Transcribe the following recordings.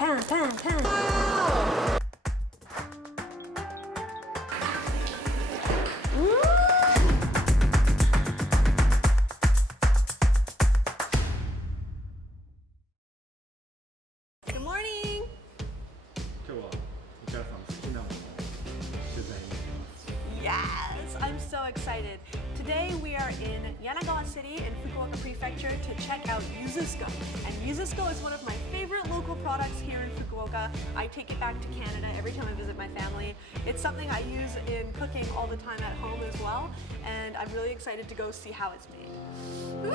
pan, pan, pan. Good morning. Yes, I'm so excited. Today we are in Yanagawa City in Fukuoka Prefecture to check out Yuzusco. And Yuzusco is one of my favorite local products here in Fukuoka. I take it back to Canada every time I visit my family. It's something I use in cooking all the time at home as well. And I'm really excited to go see how it's made. Woo!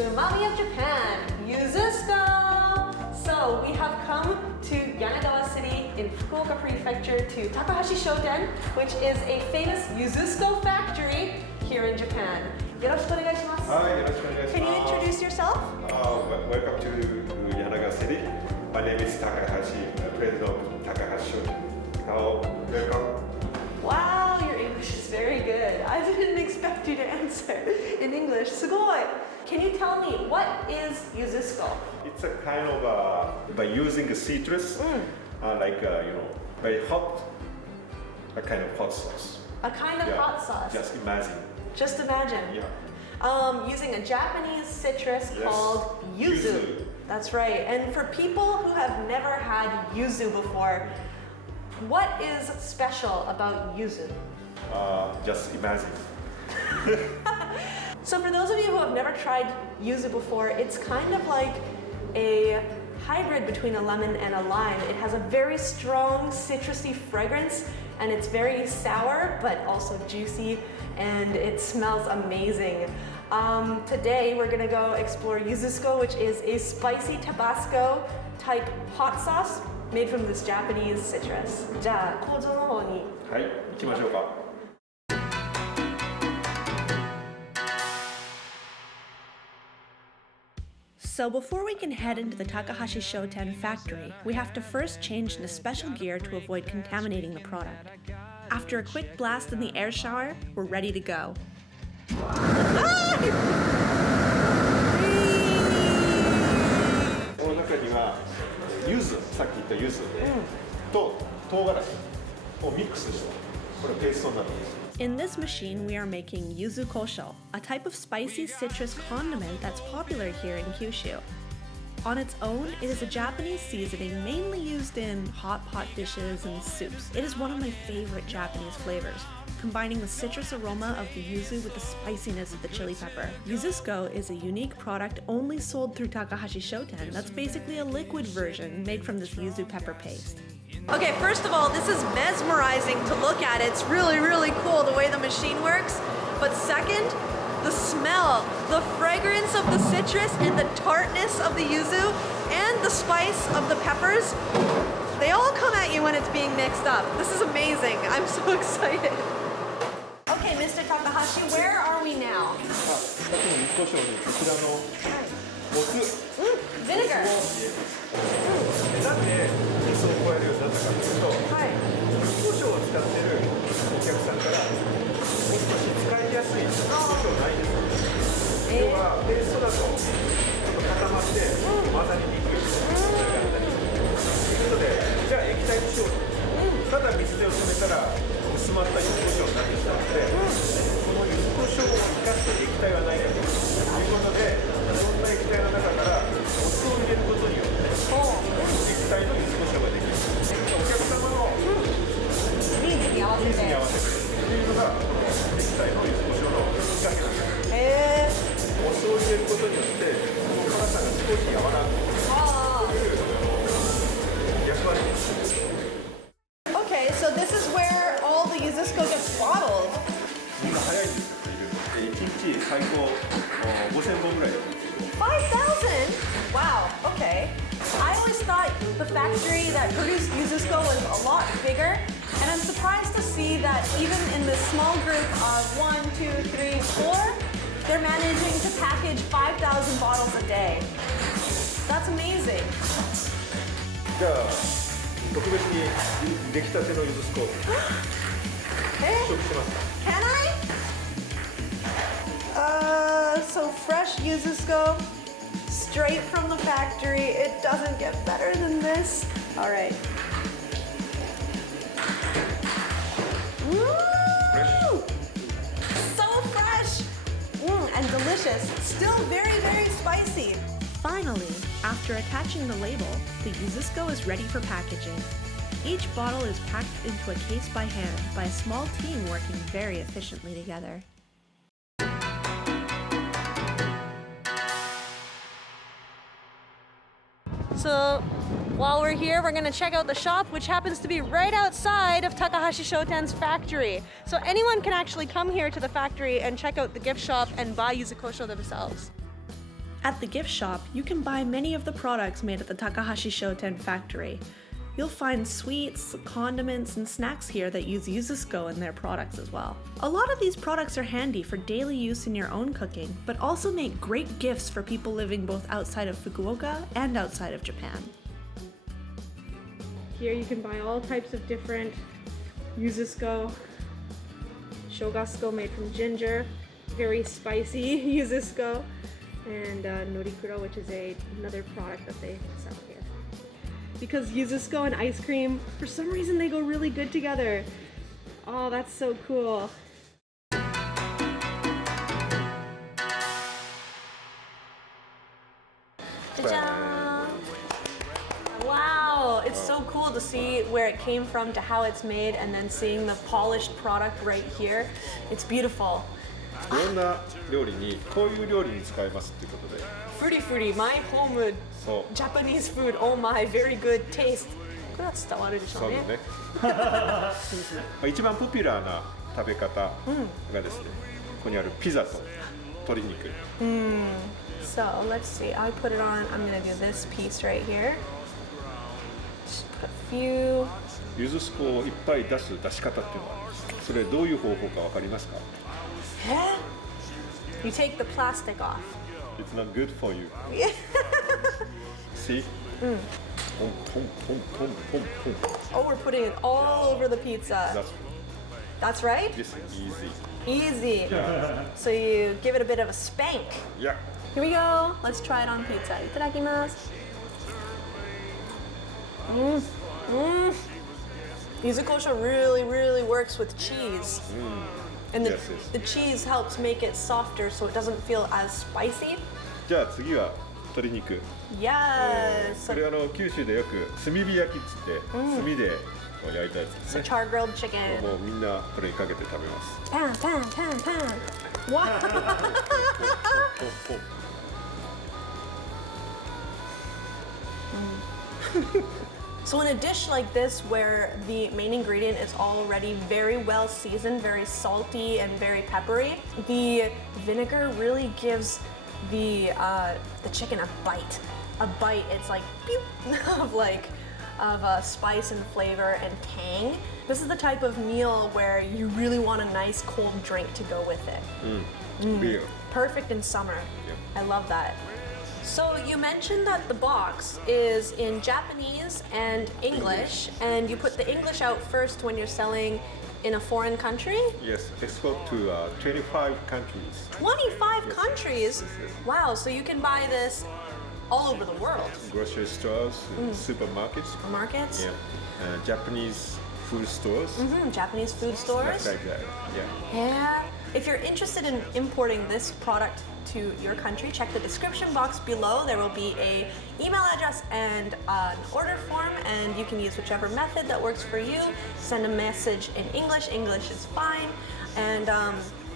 UMAMI of Japan, Yuzusco! So we have come to Yanagawa City in Fukuoka Prefecture to Takahashi Shoten, which is a famous Yuzusco factory here in Japan. Yoroshiku onegaishimasu. Hi, yoroshiku onegaishimasu. Can you introduce yourself? Welcome to Yanagawa City. My name is Takahashi, president of Takahashi Shoten. Welcome. Wow, your English is very good. I didn't expect you to answer in English. Sugoi! Can you tell me, what is Yuzusco? It's a kind of by using citrus, very hot, a kind of hot sauce. A kind of hot sauce? Just imagine. Just imagine. Yeah. Using a Japanese citrus called yuzu. That's right. And for people who have never had yuzu before, what is special about yuzu? Just imagine. So for those of you who have never tried yuzu before, it's kind of like a hybrid between a lemon and a lime. It has a very strong citrusy fragrance and it's very sour but also juicy and it smells amazing. Today we're gonna go explore Yuzusco, which is a spicy Tabasco type hot sauce made from this Japanese citrus. じゃあ構造の方に。はい、行きましょうか。So before we can head into the Takahashi Shoten factory, we have to first change into special gear to avoid contaminating the product. After a quick blast in the air shower, we're ready to go. この中には柚子、さっき言った柚子と唐辛子をミックスしたこれペーストになるんです。 In this machine, we are making Yuzu Kosho, a type of spicy citrus condiment that's popular here in Kyushu. On its own, it is a Japanese seasoning mainly used in hot pot dishes and soups. It is one of my favorite Japanese flavors, combining the citrus aroma of the yuzu with the spiciness of the chili pepper. Yuzusco is a unique product only sold through Takahashi Shoten that's basically a liquid version made from this yuzu pepper paste. Okay, first of all, this is mesmerizing to look at. It's really, really cool the way the machine works. But second, the smell, the fragrance of the citrus and the tartness of the yuzu and the spice of the peppers, they all come at you when it's being mixed up. This is amazing. I'm so excited. Okay, Mr. Takahashi, where are we now? Vinegar. なんで味噌を加えるようになったかというと、胡椒を使ってるお客さんからもう少し使いやすい胡椒ないですか。要はペーストだとちょっと固まって混ざりにくいそれがあったりということで、じゃあ液体にしようと。ただ水で薄めたら薄まった柚子胡椒になってしまうので、この柚子胡椒を生かして液体はないかということで、そんな液体の中からお酢を入れることによって液体の柚子胡椒ができる。お客様のニーズに合わせてというのがこの液体の柚子胡椒の仕掛けなんです。お酢を入れることによってこの辛さが少し和らぐという役割です。Okay, so this is where all the Yuzusco gets bottled. 今早いんですよ。1日最高5000本ぐらい。 5,000? Wow, okay. I always thought the factory that produced Yuzusco was a lot bigger, and I'm surprised to see that even in this small group of 1, 2, 3, 4, they're managing to package 5,000 bottles a day. That's amazing. じゃあ特別に出来たてのゆずすこ試食しますか Can I? So fresh Yuzusco, straight from the factory. It doesn't get better than this. All right. Woo! So fresh and delicious. Still very, very spicy. Finally, after attaching the label, the Yuzusco is ready for packaging. Each bottle is packed into a case by hand by a small team working very efficiently together. So while we're here, we're gonna check out the shop, which happens to be right outside of Takahashi Shoten's factory. So anyone can actually come here to the factory and check out the gift shop and buy Yuzukosho themselves. At the gift shop, you can buy many of the products made at the Takahashi Shoten factory. You'll find sweets, condiments, and snacks here that use Yuzusco in their products as well. A lot of these products are handy for daily use in your own cooking, but also make great gifts for people living both outside of Fukuoka and outside of Japan. Here you can buy all types of different Yuzusco, Shogasco made from ginger, very spicy Yuzusco, and norikuro, which is another product that they sell here. Because Yuzusco and ice cream, for some reason they go really good together. Oh, that's so cool. Ta-da! Wow, it's so cool to see where it came from to how it's made and then seeing the polished product right here. It's beautiful. いろんな料理にこういう料理に使えますっていうことで Fruity fruity, my home そう Japanese food, oh my, very good taste. これは伝わるでしょうね。そうだね一番ポピュラーな食べ方がですね、ここにあるピザと鶏肉 So let's see, I put it on, I'm gonna do this piece right here. Just put a few. ゆずすこをいっぱい出す出し方っていうのがあるんです。それどういう方法かわかりますか You take the plastic off. It's not good for you. See? Pom, pom, pom, pom, pom, pom. Oh, we're putting it all over the pizza. That's right? This is easy. Easy. So you give it a bit of a spank. Yeah. Here we go. Let's try it on pizza. Itadakimasu. Yuzukosho really, really works with cheese. And the cheese helps make it softer so it doesn't feel as spicy. じゃあ次は鶏肉。 Yes. これ九州でよく炭火焼きっつって炭で焼いたやつですね。 So char grilled chicken. もうみんなこれにかけて食べます。 Pan, pan, pan, pan. Wow. So in a dish like this where the main ingredient is already very well seasoned, very salty and very peppery, the vinegar really gives the chicken a bite. A bite, it's like pew, of spice and flavor and tang. This is the type of meal where you really want a nice cold drink to go with it. Beer. Perfect in summer. Yeah. I love that. So you mentioned that the box is in Japanese and English, and you put the English out first when you're selling in a foreign country? Yes, export to 25 countries. 25 countries? Wow, so you can buy this all over the world. Grocery stores, supermarkets. Markets? Yeah. Japanese food stores. Japanese food stores? Like that. Yeah. Yeah. If you're interested in importing this product to your country, check the description box below. There will be an email address and an order form, and you can use whichever method that works for you. Send a message in English. English is fine. And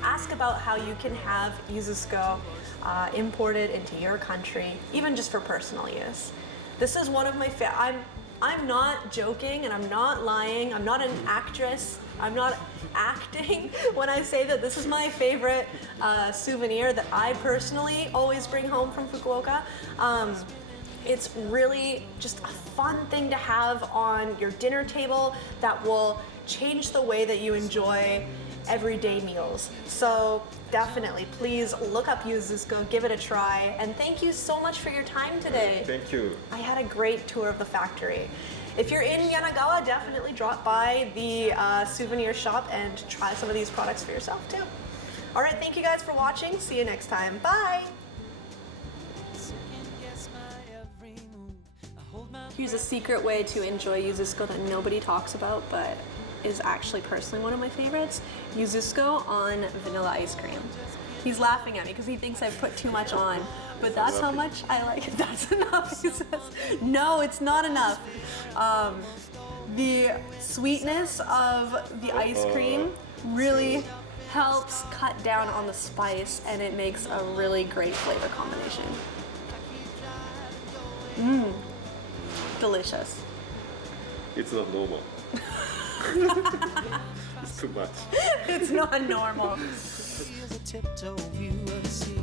ask about how you can have Yuzusco imported into your country, even just for personal use. This is one of my I'm not joking and I'm not lying. I'm not an actress. I'm not acting when I say that this is my favorite souvenir that I personally always bring home from Fukuoka. It's really just a fun thing to have on your dinner table that will change the way that you enjoy everyday meals. So definitely, please look up Yuzusco, give it a try, and thank you so much for your time today. Thank you. I had a great tour of the factory. If you're in Yanagawa, definitely drop by the souvenir shop and try some of these products for yourself too. All right, thank you guys for watching. See you next time. Bye. Here's a secret way to enjoy Yuzusco that nobody talks about, but is actually personally one of my favorites. Yuzusco on vanilla ice cream. He's laughing at me because he thinks I've put too much on, but that's how much I like it. That's enough, he says. No, it's not enough. The sweetness of the ice cream really helps cut down on the spice, and it makes a really great flavor combination. Mmm. Delicious. It's not normal. It's too much. It's not normal. Here's a tiptoe view of the sea.